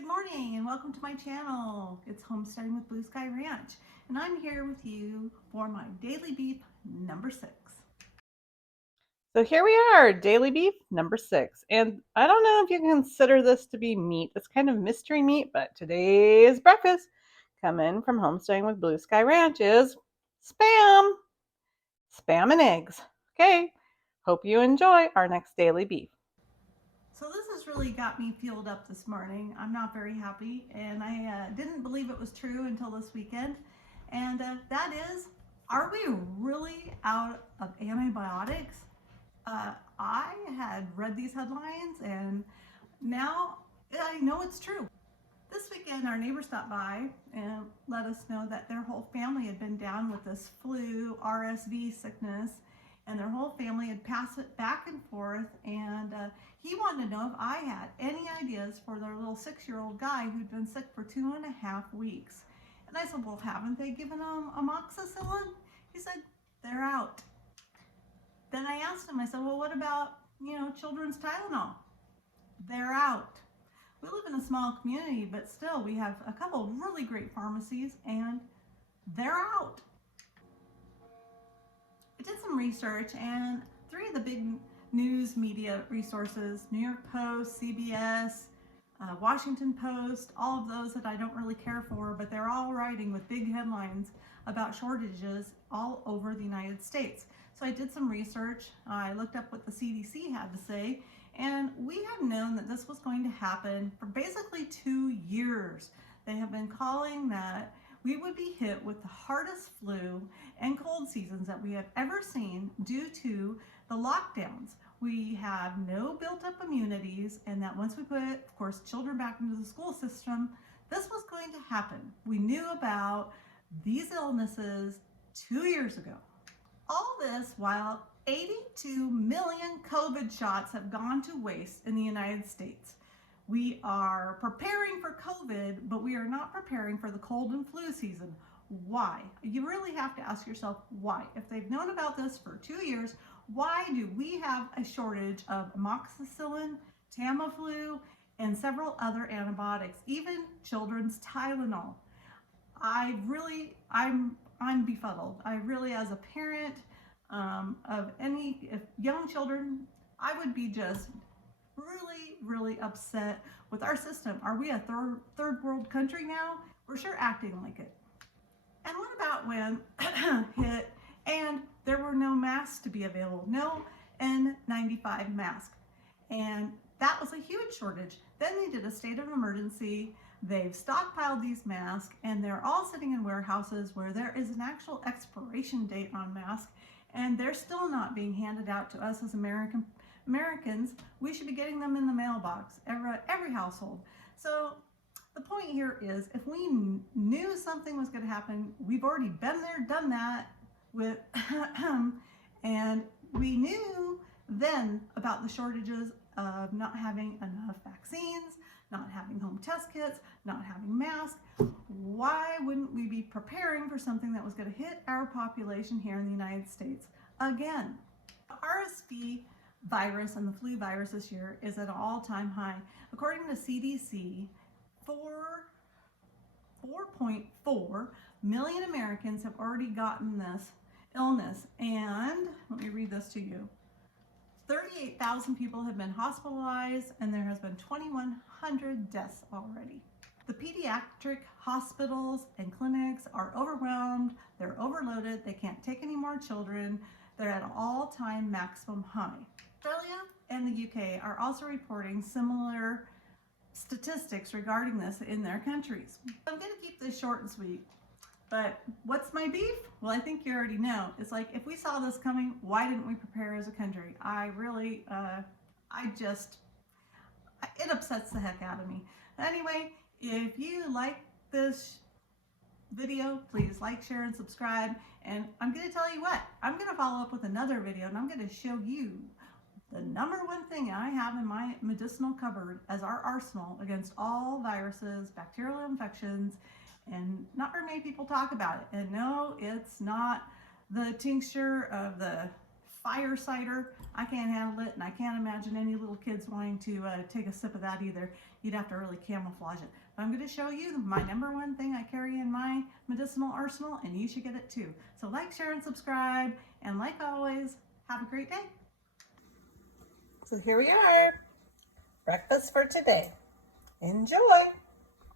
Good morning and welcome to my channel. It's Homesteading with Blue Sky Ranch and I'm here with you for my daily beef number 6. So here we are, daily beef number 6. And I don't know if you can consider this to be meat. It's kind of mystery meat, but today's breakfast coming from Homesteading with Blue Sky Ranch is spam. Spam and eggs. Okay, hope you enjoy our next daily beef. So this has really got me fueled up this morning. I'm not very happy and I didn't believe it was true until this weekend. And that is, are we really out of antibiotics? I had read these headlines and now I know it's true. This weekend, our neighbor stopped by and let us know that their whole family had been down with this flu, RSV sickness, and their whole family had passed it back and forth. And he wanted to know if I had any ideas for their little 6-year-old guy who'd been sick for 2.5 weeks. And I said, well, haven't they given him amoxicillin? He said, they're out. Then I asked him, I said, well, what about, children's Tylenol? They're out. We live in a small community, but still we have a couple of really great pharmacies and they're out. I did some research and 3 of the big news media resources, New York Post, CBS, Washington Post, all of those that I don't really care for, but they're all writing with big headlines about shortages all over the United States. So I did some research. I looked up what the CDC had to say, and we had known that this was going to happen for basically 2 years. They have been calling that we would be hit with the hardest flu and cold seasons that we have ever seen due to the lockdowns. We have no built up immunities, and that once we put, of course, children back into the school system, this was going to happen. We knew about these illnesses 2 years ago. All this while 82 million COVID shots have gone to waste in the United States. We are preparing for COVID, but we are not preparing for the cold and flu season. Why? You really have to ask yourself why. If they've known about this for 2 years, why do we have a shortage of amoxicillin, Tamiflu, and several other antibiotics, even children's Tylenol? I'm befuddled. I really, as a parent of any young children, I would be just really upset with our system. Are we a third world country now? We're sure acting like it. And what about when hit and there were no masks to be available, no N95 mask, and that was a huge shortage. Then they did a state of emergency. They've stockpiled these masks and they're all sitting in warehouses where there is an actual expiration date on masks, and they're still not being handed out to us as Americans. We should be getting them in the mailbox, every household. So the point here is, if we knew something was going to happen, we've already been there, done that with, and we knew then about the shortages of not having enough vaccines, not having home test kits, not having masks. Why wouldn't we be preparing for something that was going to hit our population here in the United States again? RSV virus and the flu virus this year is at an all-time high. According to CDC, 4.4 million Americans have already gotten this illness, and let me read this to you. 38,000 people have been hospitalized, and there has been 2,100 deaths already. The pediatric hospitals and clinics are overwhelmed, they're overloaded, they can't take any more children, they're at an all-time maximum high. Australia and the UK are also reporting similar statistics regarding this in their countries. I'm going to keep this short and sweet, but what's my beef? Well, I think you already know. It's like, if we saw this coming, why didn't we prepare as a country? It upsets the heck out of me. Anyway, if you like this video, please like, share, and subscribe. And I'm going to tell you what, I'm going to follow up with another video, and I'm going to show you the number one thing I have in my medicinal cupboard as our arsenal against all viruses, bacterial infections, and not very many people talk about it. And no, it's not the tincture of the fire cider. I can't handle it, and I can't imagine any little kids wanting to take a sip of that either. You'd have to really camouflage it. But I'm going to show you my number one thing I carry in my medicinal arsenal, and you should get it too. So like, share, and subscribe, and like always, have a great day. So here we are, breakfast for today. Enjoy!